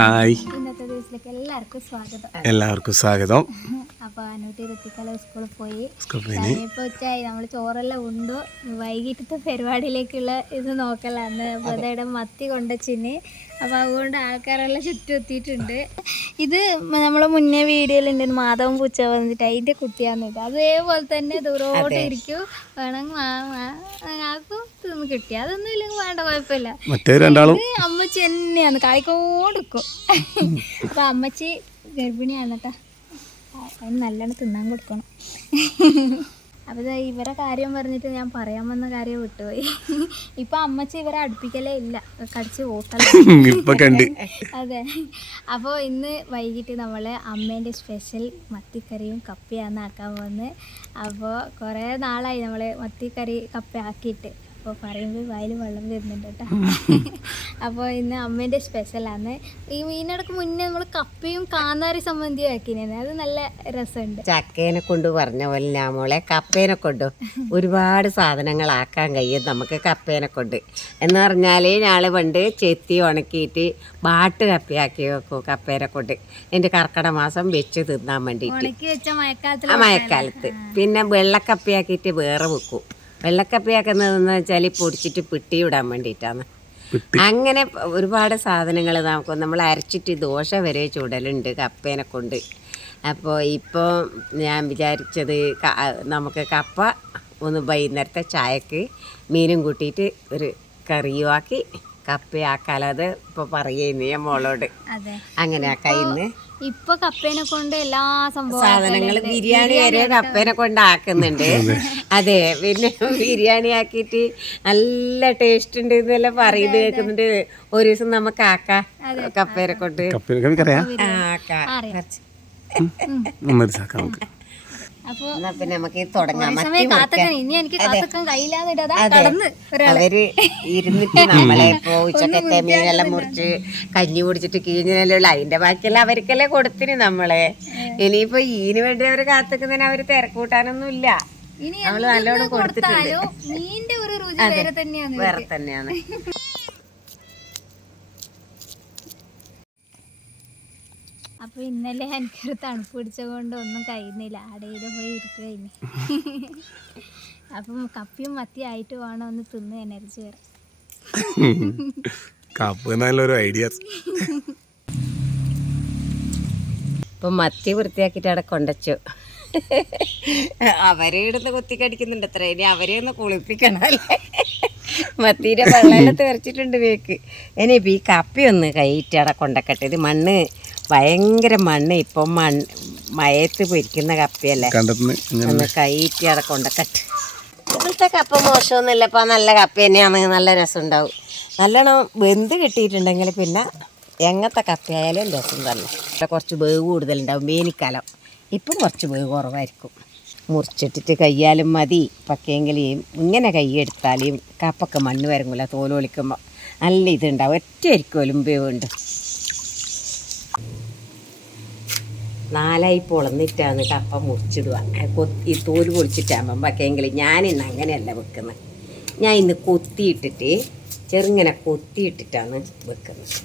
Hi. എല്ലാവർക്കും സ്വാഗതം. അപ്പോൾ അനൂട്ടി ഋത്തിക്കാലം സ്കൂളിൽ പോയി. ഇപ്പൊ ഇപ്പോൾ ഉച്ചയായി. നമ്മൾ ചോറെല്ലാം ഉണ്ടു? വൈകിട്ടത്തെ പരിപാടിയിലേക്കുള്ള ഇത് നോക്കലാന്ന് ബുധയുടെ മത്തി കൊണ്ടച്ചിന് അപ്പോൾ അതുകൊണ്ട് ആൾക്കാരെല്ലാം ചുറ്റും എത്തിയിട്ടുണ്ട്. ഇത് നമ്മളെ മുന്നേ വീഡിയോയിലുണ്ട് മാധവൻ പൂച്ച വന്നിട്ട് അതിന്റെ കുട്ടിയാന്ന് ഇത് അതേപോലെ തന്നെ ദൂരോട്ട് ഇരിക്കും. വേണമെങ്കിൽ ആക്കും തിന്ന് കിട്ടി. അതൊന്നും ഇല്ലെങ്കിൽ വേണ്ട കുഴപ്പമില്ല. അമ്മച്ചി തന്നെയാണ്. കായ്ക്കോടുക്കും അപ്പൊ അമ്മച്ചി ഗർഭിണിയാണ് കേട്ടോ. അതിന് നല്ലോണം തിന്നാൻ കൊടുക്കണം. അപ്പോൾ ഇവരെ കാര്യം പറഞ്ഞിട്ട് ഞാൻ പറയാൻ വന്ന കാര്യം വിട്ടുപോയി. ഇപ്പൊ അമ്മച്ചി ഇവരെ അടുപ്പിക്കലേ ഇല്ല. കടിച്ച് ഓട്ടല. അതെ. അപ്പോൾ ഇന്ന് വൈകിട്ട് നമ്മൾ അമ്മേന്റെ സ്പെഷ്യൽ മത്തിക്കറിയും കപ്പയാണ് ആക്കാൻ പോകുന്നത് അപ്പോൾ കുറേ നാളായി നമ്മൾ മത്തിക്കറി കപ്പ ആക്കിയിട്ട് അപ്പോൾ പറയുമ്പോൾ വായിൽ വെള്ളം വരുന്നുണ്ട് കേട്ടോ. അപ്പോൾ ഇന്ന് അമ്മേന്റെ സ്പെഷ്യലാണ് ഈ മീനടക്ക് മുന്നേ നമ്മൾ കപ്പയും കാന്താരി സംബന്ധിയും ആക്കിനേന് അത് നല്ല രസമുണ്ട്. ചക്കേനെ കൊണ്ട് പറഞ്ഞ പോലെ മോളെ കപ്പേനെ കൊണ്ട്. ഒരുപാട് സാധനങ്ങളാക്കാൻ കഴിയും നമുക്ക് കപ്പേനെ കൊണ്ട്. എന്ന് പറഞ്ഞാൽ ഞാൾ പണ്ട് ചെത്തി ഉണക്കിയിട്ട് ബാട്ട് കപ്പയാക്കി വെക്കും കപ്പേനെ കൊണ്ട്. എന്റെ കർക്കിടക മാസം വെച്ച് തിന്നാൻ വേണ്ടിയിട്ട്. ഉണക്കി വെച്ച മഴക്കാലത്ത് ആ മഴക്കാലത്ത്. പിന്നെ വെള്ളക്കപ്പയാക്കിയിട്ട് വേറെ വെക്കും. വെള്ളക്കപ്പയാക്കുന്നതെന്ന് വെച്ചാൽ പൊടിച്ചിട്ട് പിട്ടി വിടാൻ വേണ്ടിയിട്ടാണ്. അങ്ങനെ ഒരുപാട് സാധനങ്ങൾ നമുക്ക് നമ്മൾ അരച്ചിട്ട് ദോശ വരെ ചുടലുണ്ട് കപ്പേനെ കൊണ്ട്. അപ്പോൾ ഇപ്പോൾ ഞാൻ വിചാരിച്ചത് നമുക്ക് കപ്പ ഒന്ന് വൈകുന്നേരത്തെ ചായക്ക് മീനും കൂട്ടിയിട്ട് ഒരു കറിയുമാക്കി കപ്പയാക്കാലത് ഇപ്പോൾ പറയുന്നു ഞാൻ മോളോട്. അതെ. അങ്ങനെ ആക്കായിന്ന് ഇപ്പൊ കപ്പേനെ കൊണ്ട് എല്ലാ സംഭവം സാധനങ്ങൾ ബിരിയാണി വരെ കപ്പേനെ കൊണ്ട് ആക്കുന്നുണ്ട്. അതെ. പിന്നെ ബിരിയാണി ആക്കിയിട്ട് നല്ല ടേസ്റ്റ് ഉണ്ട് എന്നെല്ലാം പറയുന്നത് കേൾക്കുന്നുണ്ട്. ഒരു ദിവസം നമുക്ക് ആക്കാം. കപ്പേനെ കൊണ്ട്. ആ, ആക്കാം. നമുക്ക്. എന്നാ പിന്നെ നമുക്ക് തുടങ്ങാം. അവർ ഇരുന്നിട്ട് നമ്മളെ ഇപ്പൊ ഉച്ചക്കത്തെ മീനെല്ലാം മുറിച്ച് കഞ്ഞി കുടിച്ചിട്ട് കീഞ്ഞിനെല്ലാം അതിന്റെ ബാക്കിയെല്ലാം അവർക്കല്ലേ കൊടുത്തിന് നമ്മളെ. ഇനിയിപ്പോ ഈന് വേണ്ടി അവർ കാത്തുക്കുന്നതിന് അവർ തിരക്കൂട്ടാനൊന്നും ഇല്ല നമ്മൾ നല്ലോണം കൊടുത്തിട്ടുണ്ട്. വേറെ തന്നെയാണ്. വേറെ തന്നെയാണ് അപ്പൊ ഇന്നലെ എനിക്കൊരു തണുപ്പ് പിടിച്ചതുകൊണ്ട് ഒന്നും കഴിയുന്നില്ല. ആടയിൽ പോയി ഇരിക്കുക ഇനി അപ്പം കപ്പിയും മത്തി ആയിട്ട് വേണം ഒന്ന് തിന്ന് എനർജി വരാൻ. കപ്പ് നല്ലൊരു ഐഡിയ. ഇപ്പൊ മത്തി വൃത്തിയാക്കിയിട്ട് അവിടെ കൊണ്ടച്ചു. അവരെ ഇടുന്ന് കുത്തിക്കടിക്കുന്നുണ്ട് അത്ര. ഇനി അവരെ ഒന്ന് കുളിപ്പിക്കണല്ലേ മത്തീന്റെ വെള്ളത്ത് തെറിച്ചിട്ടുണ്ട് വേക്ക് ഇനിയിപ്പോൾ ഈ കപ്പി ഒന്ന് കൈയിട്ട് അവിടെ കൊണ്ടക്കട്ടെ. ഇത് മണ്ണ് ഭയങ്കര മണ്ണ്. ഇപ്പം മണ്ണ് മയത്ത് പൊരിക്കുന്ന കപ്പിയല്ലേ? ഒന്ന് കൈയിട്ട് അവിടെ കൊണ്ടക്കട്ട്. ഇപ്പോഴത്തെ കപ്പ മോശമൊന്നുമില്ല ഇപ്പം നല്ല കപ്പ തന്നെയാണ് നല്ല രസമുണ്ടാവും. നല്ലോണം വെന്ത് കിട്ടിയിട്ടുണ്ടെങ്കിൽ പിന്നെ എങ്ങനത്തെ കപ്പയായാലും രസം തന്നെ. കുറച്ച് വേവ് കൂടുതലുണ്ടാവും വേനിക്കാലം. ഇപ്പം കുറച്ച് വേവ് കുറവായിരിക്കും. മുറിച്ചിട്ടിട്ട് കയ്യാലും മതി. പക്കെങ്കിൽ ഇങ്ങനെ കയ്യെടുത്താലും കപ്പൊക്കെ മണ്ണ് വരങ്ങില്ല തോലൊളിക്കുമ്പോൾ നല്ല ഇതുണ്ടാവും. ഒറ്റയിരിക്കും വേവുണ്ട്. നാലായി പൊളന്നിട്ടാണ് കപ്പ മുറിച്ചിടുക കൊത്തി തോൽ പൊളിച്ചിട്ടാകുമ്പം പക്കെങ്കിൽ ഞാൻ ഇന്ന് അങ്ങനെയല്ല വെക്കുന്നത് ഞാൻ ഇന്ന് കൊത്തിയിട്ടിട്ട് ചെറുങ്ങനെ കൊത്തിയിട്ടിട്ടാണ് വെക്കുന്നത്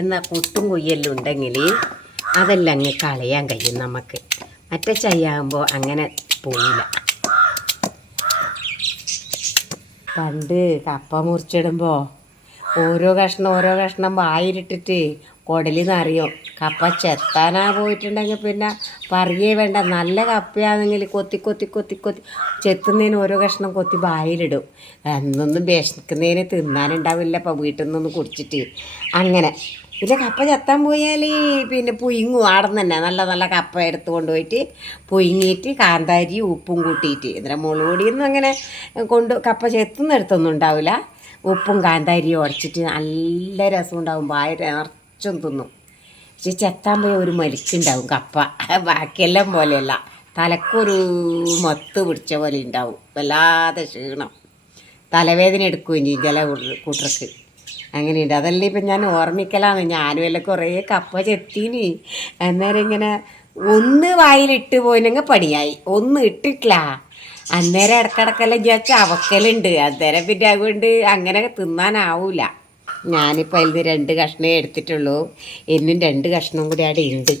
എന്നാൽ കൊട്ടും കൊയ്യെല്ലാം ഉണ്ടെങ്കിൽ അതെല്ലാം അങ്ങ് കളയാൻ കഴിയും നമുക്ക്. മറ്റേ ചയ്യാകുമ്പോൾ അങ്ങനെ പോയില്ല. പണ്ട് കപ്പ മുറിച്ചിടുമ്പോൾ ഓരോ കഷ്ണം ഓരോ കഷ്ണം വായിലിട്ടിട്ട് കുടലിൽ നിന്നറിയും കപ്പ ചെത്താനാ പോയിട്ടുണ്ടെങ്കിൽ പിന്നെ പറയേ വേണ്ട. നല്ല കപ്പയാണെങ്കിൽ കൊത്തി കൊത്തി കൊത്തി കൊത്തി ചെത്തുന്നതിന് ഓരോ കഷ്ണം കൊത്തി വായിലിടും. എന്നൊന്നും വിശക്കുന്നതിന് തിന്നാനുണ്ടാവില്ല ഇപ്പം വീട്ടിൽ നിന്നൊന്ന് കുടിച്ചിട്ട്. അങ്ങനെ പിന്നെ കപ്പ ചത്താൻ പോയാൽ പിന്നെ പുയിങ്ങും ആടെ തന്നെ നല്ല നല്ല കപ്പ എടുത്തു കൊണ്ടുപോയിട്ട് പുയിങ്ങിയിട്ട് കാന്താരി ഉപ്പും കൂട്ടിയിട്ട്. ഇതിന്റെ മുളക് അങ്ങനെ കൊണ്ട് കപ്പ ചെത്തുന്നിടത്തൊന്നും ഉണ്ടാവില്ല. ഉപ്പും കാന്താരിയും ഉടച്ചിട്ട് നല്ല രസം ഉണ്ടാവും. വായ നിറച്ചും തിന്നും. പക്ഷെ ചെത്താൻ പോയ ഒരു മരിച്ചുണ്ടാവും കപ്പ. ബാക്കിയെല്ലാം പോലെയല്ല. തലക്കൊരു മത്ത് പിടിച്ച പോലെ ഉണ്ടാവും. വല്ലാതെ ക്ഷീണം. തലവേദന എടുക്കുകയും ചെയ്യും ചില കൂട്ടർക്ക്. അങ്ങനെയുണ്ട്. അതല്ലേ ഇപ്പം ഞാൻ ഓർമ്മിക്കലാണ്. ഞാനും എല്ലാം കുറേ കപ്പ ചെത്തിനി. അന്നേരം ഇങ്ങനെ ഒന്ന് വായിലിട്ട് പോയിനെങ്കിൽ പടിയായി ഒന്ന് ഇട്ടിട്ടില്ല. അന്നേരം ഇടക്കിടക്കെല്ലാം ഞാൻ അവക്കലുണ്ട് അന്നേരം പിന്നെ അതുകൊണ്ട് അങ്ങനെ തിന്നാനാവൂല. ഞാനിപ്പോൾ അതിൽ രണ്ട് കഷ്ണേ എടുത്തിട്ടുള്ളൂ. എന്നും രണ്ട് കഷ്ണം കൂടി അവിടെ ഉണ്ട്.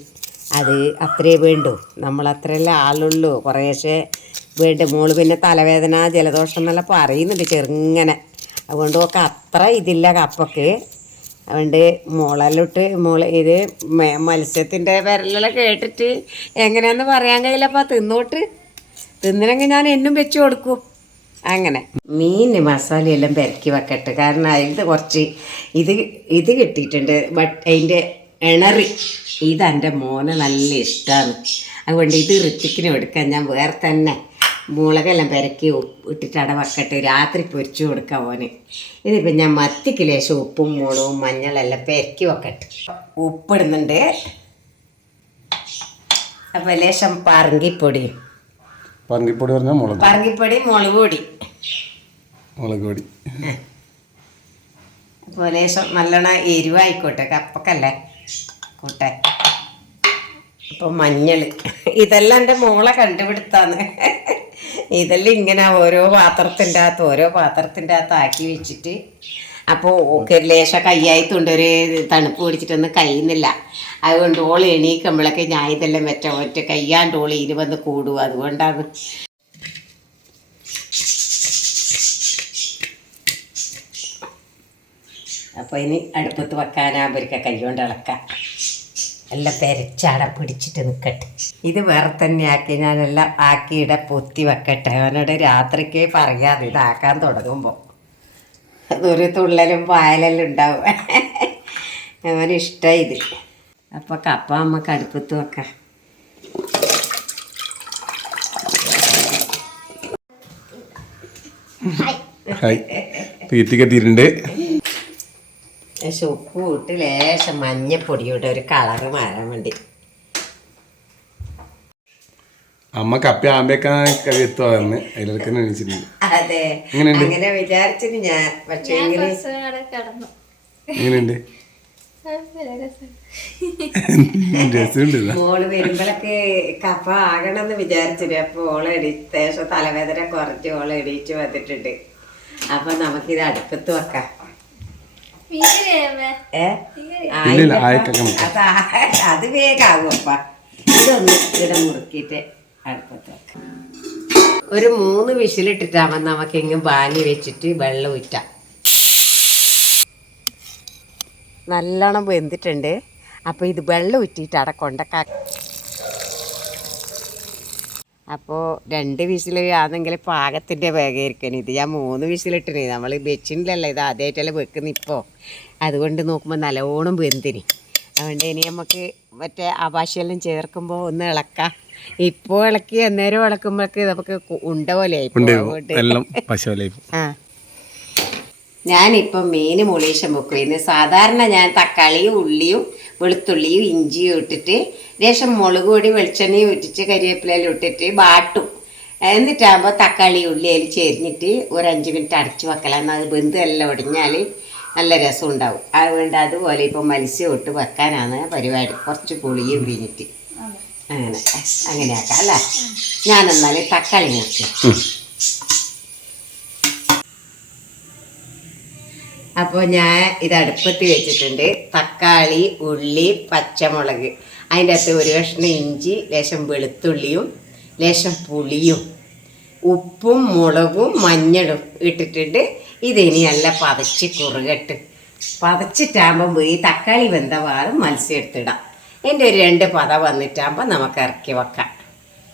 അത് അത്രേ വേണ്ടൂ. നമ്മൾ അത്രയല്ലേ ആളുള്ളൂ. കുറേശ്ശെ വേണ്ട. മോൾ പിന്നെ തലവേദന ജലദോഷം എന്നെല്ലാം പറയുന്നുണ്ട് ചെറുങ്ങനെ. അതുകൊണ്ട് ഒക്കെ അത്ര ഇതില്ല കപ്പക്ക്. അതുകൊണ്ട് മുളലിട്ട് മുള ഇത് മത്സ്യത്തിന്റെ വിരലെല്ലാം കേട്ടിട്ട് എങ്ങനെയാന്ന് പറയാൻ കഴിയില്ലപ്പോൾ തിന്നോട്ട്. തിന്നിനെങ്കിൽ ഞാൻ എന്നും വെച്ച് കൊടുക്കും. അങ്ങനെ. മീൻ മസാലയെല്ലാം പെരക്കി വെക്കട്ടെ. കാരണം അതിൽ കുറച്ച് ഇത് ഇത് കിട്ടിയിട്ടുണ്ട്. ബട്ട് അതിന്റെ ഇണറി. ഇതെന്റെ മോനെ നല്ല ഇഷ്ടമാണ് അതുകൊണ്ട് ഇത് ഋത്തിക്കിന് എടുക്കാൻ ഞാൻ വേറെ തന്നെ മുളകെല്ലാം പെരക്കി ഇട്ടിട്ടട വക്കട്ട്. രാത്രി പൊരിച്ചു കൊടുക്കാം ഓന്. ഇതിപ്പോൾ ഞാൻ മത്തിക്ക് ലേശം ഉപ്പും മുളകും മഞ്ഞളെല്ലാം പെരക്കി വെക്കട്ടെ. ഉപ്പിടുന്നുണ്ട്. അപ്പോൾ ലേശം പറങ്കിപ്പൊടിയും പറങ്കിപ്പൊടി പറഞ്ഞാൽ മുളക്. പറങ്കിപ്പൊടി മുളക് പൊടി. മുളക് പൊടി. അപ്പോൾ ലേശം നല്ലോണം എരിവായിക്കോട്ടെ കപ്പക്കല്ലേ? കൂട്ടെ. അപ്പോൾ മഞ്ഞൾ ഇതെല്ലാം എന്റെ മോളെ കണ്ടുപിടുത്താണ് ഇതെല്ലാം ഇങ്ങനെ ഓരോ പാത്രത്തിന്റെ അകത്ത് ഓരോ പാത്രത്തിന്റെ അകത്ത് ആക്കി വെച്ചിട്ട് അപ്പോൾ ഓക്കെ ലേശം കയ്യായിത്തുണ്ട് ഒരു തണുപ്പ് പിടിച്ചിട്ടൊന്നും കഴിയുന്നില്ല. അതുകൊണ്ട് ഓൾ എണീക്കുമ്പോഴൊക്കെ ഞാൻ ഇതെല്ലാം വെച്ച ഒറ്റ കയ്യാണ്ട് ഓൾ ഇനി വന്ന് കൂടും. അതുകൊണ്ടാണ്. അപ്പോൾ ഇനി അടുപ്പത്ത് വെക്കാനാകുമ്പോഴേക്കും കൈകൊണ്ട് ഇളക്കാം. എല്ലാം പെരച്ചാട പിടിച്ചിട്ട് നിൽക്കട്ടെ ഇത് വേറെ തന്നെ ആക്കി ഞാനെല്ലാം ആക്കിയിടെ പൊത്തി വെക്കട്ടെ. അവനോട് രാത്രിക്ക് പറയാതെ ഇതാക്കാൻ തുടങ്ങുമ്പോൾ അതൊരു തുള്ളലും പായലെല്ലാം ഉണ്ടാവും. അവന് ഇഷ്ടമായി ഇത്. അപ്പോൾ കപ്പ നമുക്ക് അടുപ്പത്ത് വെക്കാം. ഹായ്. തീറ്റിക്കെത്തിയിട്ടുണ്ട്. ലേശം ഉപ്പ് ഇട്ട് ലേശം മഞ്ഞപ്പൊടിയുടെ ഒരു കളറ് മാറാൻ വേണ്ടി. അമ്മ കപ്പ ആമ്പേക്കാൻ കവി എത്തുവാന്ന് അതിലൊക്കെ എണീച്ചിട്ടുണ്ട്. അതെ? അങ്ങനെ വിചാരിച്ചിട്ട് ഞാൻ പക്ഷേ എങ്ങനെയുണ്ട്. മോൾ വരുമ്പോഴൊക്കെ കപ്പ ആകണമെന്ന് വിചാരിച്ചിട്ട് അപ്പൊ ഓൾ എണീറ്റേശം തലവേദന കുറച്ച് ഓൾ എണീറ്റ് വന്നിട്ടുണ്ട്. അപ്പൊ നമുക്കിത് അടുപ്പത്ത് വെക്കാം. വീട്ടിലേ അമ്മേ? ഏ ഇല്ല, ഇല്ല, ആയിട്ടൊക്കെ നമുക്ക്. അത് വേഗാകും അപ്പ. ഇതൊന്ന് ഇവിടെ മുറുക്കിയിട്ട് അടുപ്പത്തേക്ക് ഒരു മൂന്ന് വിസിലിട്ടിട്ടാകുമ്പോൾ നമുക്ക് ഇങ്ങ് വാങ്ങി വെച്ചിട്ട് വെള്ളം ഉറ്റ നല്ലോണം വെന്തിട്ടുണ്ട്. അപ്പോൾ ഇത് വെള്ളം ഊറ്റിയിട്ട് അവിടെ കൊണ്ടക്കാ. അപ്പോൾ രണ്ട് വിസിൽ ആണെങ്കിൽ പാകത്തിന്റെ വേഗമായിരിക്കണം ഇത് ഞാൻ മൂന്ന് വിസിലിട്ടിന്. നമ്മൾ വെച്ചിട്ടില്ലല്ലോ ഇത് ആദ്യമായിട്ടല്ലേ വെക്കുന്ന ഇപ്പോൾ അതുകൊണ്ട് നോക്കുമ്പോൾ നല്ലോണം വെന്തിന്. അതുകൊണ്ട് ഇനി നമുക്ക് മറ്റേ ആഭാഷയെല്ലാം ചേർക്കുമ്പോൾ ഒന്ന് ഇളക്കാം. ഇപ്പോൾ ഇളക്കി അന്നേരം ഇളക്കുമ്പോഴേക്ക് നമുക്ക് ഉണ്ട പോലെ ആ. ഞാനിപ്പം മീൻ മുളീശം വെക്കും. ഇന്ന് സാധാരണ ഞാൻ തക്കാളിയും ഉള്ളിയും വെളുത്തുള്ളിയും ഇഞ്ചിയും ഇട്ടിട്ട് ലേശം മുളക് പൊടി വെളിച്ചെണ്ണയും ഇട്ടിട്ട് കരിവേപ്പിലയിലും ഇട്ടിട്ട് ബാട്ടും എന്നിട്ടാകുമ്പോൾ തക്കാളി ഉള്ളി അതിൽ ചെരിഞ്ഞിട്ട് ഒരു അഞ്ച് മിനിറ്റ് അടച്ച് വെക്കലാം. എന്നാൽ അത് ബന്ധു എല്ലാം ഒടിഞ്ഞാൽ നല്ല രസം ഉണ്ടാവും. അതുകൊണ്ട് അതുപോലെ ഇപ്പം മത്സ്യം ഇട്ട് വെക്കാനാണ് പരിപാടി. കുറച്ച് പുളിയും പിഴിഞ്ഞിട്ട്. അങ്ങനെ അങ്ങനെ ആക്കാം അല്ലേ? ഞാനെന്നാൽ തക്കാളി മുറിച്ചു അപ്പോൾ ഞാൻ ഇത് അടുപ്പത്ത് വെച്ചിട്ടുണ്ട്. തക്കാളി ഉള്ളി പച്ചമുളക്. അതിന്റെ അകത്ത് ഒരു കഷ്ണം ഇഞ്ചി ലേശം വെളുത്തുള്ളിയും ലേശം പുളിയും ഉപ്പും മുളകും മഞ്ഞളും ഇട്ടിട്ടുണ്ട്. ഇതിനി നല്ല പതച്ച് കുറുകട്ട്. പതച്ചിട്ടാകുമ്പോൾ ഈ തക്കാളി വെന്ത വാറും മത്സ്യം എടുത്തിടാം. എന്റെ ഒരു രണ്ട് പത വന്നിട്ടാകുമ്പോൾ നമുക്ക് ഇറക്കി വെക്കാം.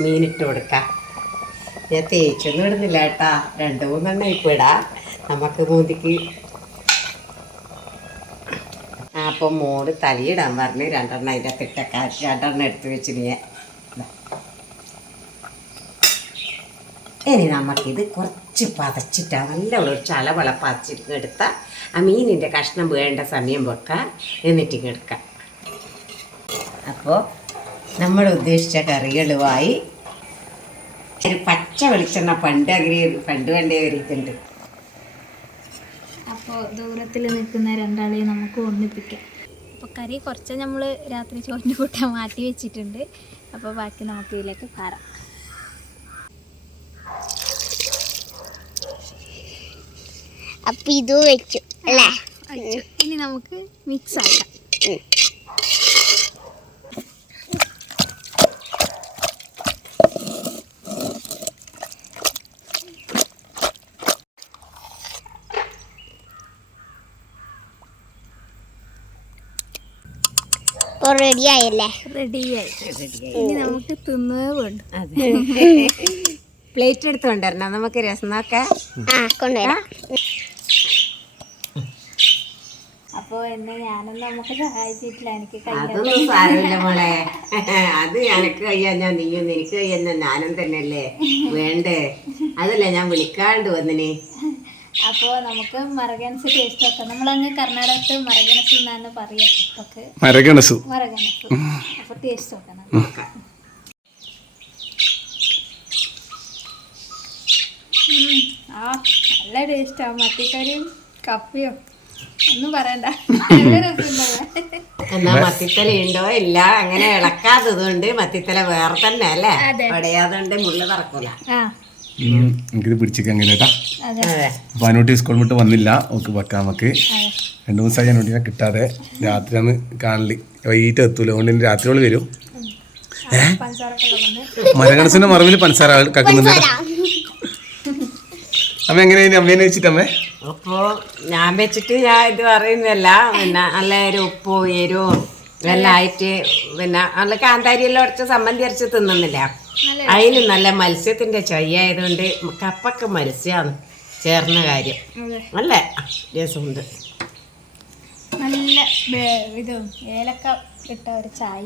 മീനിട്ട് കൊടുക്കാം. ഞാൻ തേച്ചൊന്നും ഇടുന്നില്ല കേട്ടാ. രണ്ട് മൂന്നെണ്ണം ഇപ്പം ഇടാം. നമുക്ക് മൂതിക്ക് അപ്പം മോൾ തലയിടാൻ പറഞ്ഞു രണ്ടെണ്ണം അതിന്റെ തിട്ടക്ക രണ്ടെണ്ണം എടുത്ത് വെച്ച് നീ. ഇനി നമുക്കിത് കുറച്ച് പതച്ചിട്ട് നല്ല ഒരു ചളവള പതച്ചിട്ട് എടുത്താൽ ആ മീനിന്റെ കഷ്ണം വേണ്ട സമയം വെക്കാം എന്നിട്ട് എടുക്കാം. അപ്പോൾ നമ്മൾ ഉദ്ദേശിച്ച കറികളുമായി ഒരു പച്ച വെളിച്ചെണ്ണ പണ്ട് അങ്ങനെ പണ്ട് വേണ്ടേ ഒരുക്കുണ്ട് അപ്പോൾ ദൂരത്തിൽ നിൽക്കുന്ന രണ്ടാളെയും നമുക്ക് ഒന്നിപ്പിക്കാം. അപ്പോൾ കറി കുറച്ച് നമ്മൾ രാത്രി ചോറിന് കൂട്ടാൻ മാറ്റി വെച്ചിട്ടുണ്ട്. അപ്പോൾ ബാക്കി നമുക്ക് ഇതിലേക്ക് പാറാം അപ്പൊ ഇത് വെച്ചു അല്ലേ? ഇനി നമുക്ക് മിക്സ് ആക്കാം. ഇപ്പൊ റെഡി ആയല്ലേ? റെഡിയായി ഇനി നമുക്ക് തിന്നേ വേണ്ടു? പ്ലേറ്റ് എടുത്ത് കൊണ്ടുവരണം. നമുക്ക് രസമൊക്കെ ആ കൊണ്ടുവരാം. അപ്പോൾ എന്നെ ഞാനൊന്നും നമുക്ക് സഹായിച്ചിട്ടില്ല. എനിക്ക് കഴിയാൻ അതൊന്നും സാരമില്ല മോളെ. അത് എനക്ക് നീയും നിനക്ക് കഴിയാഞ്ഞാ ഞാനും തന്നെയല്ലേ വേണ്ടേ? അതല്ലേ ഞാൻ വിളിക്കാണ്ട് വന്നിന്. അപ്പോൾ നമുക്ക് മറഗനസ് ടേസ്റ്റ് നോക്കാം നമ്മളങ്ങ് കർണാടകത്ത് മറഗനസ് എന്നാണ് പറയുക കപ്പക്ക് മരകണസു അപ്പോൾ ടേസ്റ്റ് നോക്കാം ആ നല്ല ടേസ്റ്റാ മത്തിക്കറിയും കപ്പിയോ. ഒന്നും പറയണ്ട. നല്ല രസമുണ്ടല്ലേ എന്നാ മത്തിത്തല ഉണ്ടോ? ഇല്ല അങ്ങനെ ഇളക്കാത്തത് കൊണ്ട് മത്തിത്തല വേറെ തന്നെ അല്ലേ? അടയാതെ പടയാതുകൊണ്ട് മുള്ള തറക്കൂല ആ. എനിക്കിത് പിടിച്ചിക്കാൻ കേട്ടാ അതെ. അതെ. അപ്പോൾ സ്കൂൾ വിട്ട് വന്നില്ല. ഓക്ക് വെക്കാം നമുക്ക്. അതെ. മൂന്ന് ദിവസമായി അനുട്ടിനെ കിട്ടാതെ രാത്രിയാണ് കാണൽ. വൈകിട്ട് എത്തൂല. അതുകൊണ്ട് ഇനി രാത്രിയോട് വരും. മരകണസിന്റെ മറവിൽ പഞ്ചസാര കക്കുന്നുണ്ട് അമ്മ എങ്ങനെയാ അമ്മേനെ വെച്ചിട്ട് അമ്മേ അപ്പോ ഞാൻ വെച്ചിട്ട് ഞാൻ ഇത് പറയുന്നല്ല പിന്നെ നല്ല ഒരു ഉപ്പും എരിവും എല്ലാം ആയിട്ട് പിന്നെ നല്ല കാന്താരിയെല്ലാം ഉടച്ച് സമ്മന്തി അരച്ച് തിന്നുന്നില്ല. അതിന് നല്ല മത്സ്യത്തിന്റെ ചൊയ്യായതുകൊണ്ട് കപ്പക്ക് മത്സ്യമാണ് ചേർന്ന കാര്യം. നല്ല രസമുണ്ട്. നല്ല ഇത് ഏലക്ക ഇട്ട ഒരു ചായ.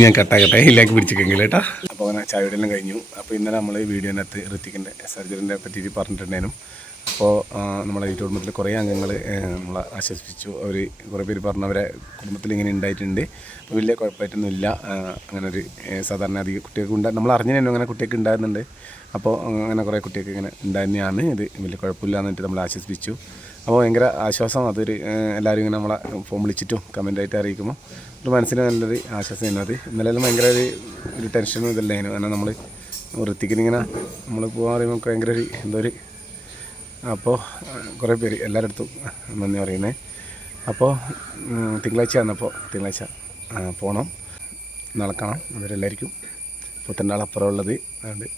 ഞാൻ കട്ടാക്കട്ടെ. ഇല്ലാക്കി പിടിച്ചിട്ടെങ്കിൽ കേട്ടോ. അപ്പോൾ അങ്ങനെ ചായയുടെ എല്ലാം കഴിഞ്ഞു. അപ്പോൾ ഇന്നലെ നമ്മൾ വീഡിയോനകത്ത് ഋത്തിക്കിന്റെ സർജറിനെ പറ്റിയിട്ട് പറഞ്ഞിട്ടുണ്ടായിരുന്നു. അപ്പോൾ നമ്മളെ ഈ കുടുംബത്തിൽ കുറേ അംഗങ്ങൾ നമ്മളെ ആശ്വസിപ്പിച്ചു. അവർ കുറേ പേര് പറഞ്ഞവരെ കുടുംബത്തിൽ ഇങ്ങനെ ഉണ്ടായിട്ടുണ്ട്. അപ്പോൾ വലിയ കുഴപ്പമായിട്ടൊന്നുമില്ല. അങ്ങനെ ഒരു സാധാരണ അധികം കുട്ടികൾക്ക് ഉണ്ടാ നമ്മൾ അറിഞ്ഞു തന്നെ അങ്ങനെ കുട്ടികൾക്ക് ഉണ്ടായിരുന്നുണ്ട്. അപ്പോൾ അങ്ങനെ കുറേ കുട്ടികൾക്ക് ഇങ്ങനെ ഉണ്ടായിരുന്നതാണ്. ഇത് വലിയ കുഴപ്പമില്ല എന്നിട്ട് നമ്മൾ ആശ്വസിപ്പിച്ചു. അപ്പോൾ ഭയങ്കര ആശ്വാസം. അതൊരു എല്ലാവരും ഇങ്ങനെ നമ്മളെ ഫോൺ വിളിച്ചിട്ടും കമന്റായിട്ട് അറിയിക്കുമ്പോൾ ഒരു മനസ്സിന് നല്ലൊരു ആശ്വാസം തന്നെ അത്. ഇന്നലെല്ലാം ഭയങ്കര ഒരു ഒരു ടെൻഷനും ഇതല്ലായിരുന്നു. കാരണം നമ്മൾ വൃത്തിക്കിനിങ്ങനെ നമ്മൾ പോകാൻ പറയുമ്പോൾ ഭയങ്കര ഒരു എന്തോ ഒരു അപ്പോൾ കുറേ പേര് എല്ലാവരുടെ അടുത്തും നന്ദി പറയുന്നത് അപ്പോൾ തിങ്കളാഴ്ച വന്നപ്പോൾ തിങ്കളാഴ്ച പോകണം നടക്കണം അവരെല്ലാവർക്കും പുത്തന്റെ ആളപ്പുറമുള്ളത് അതുകൊണ്ട്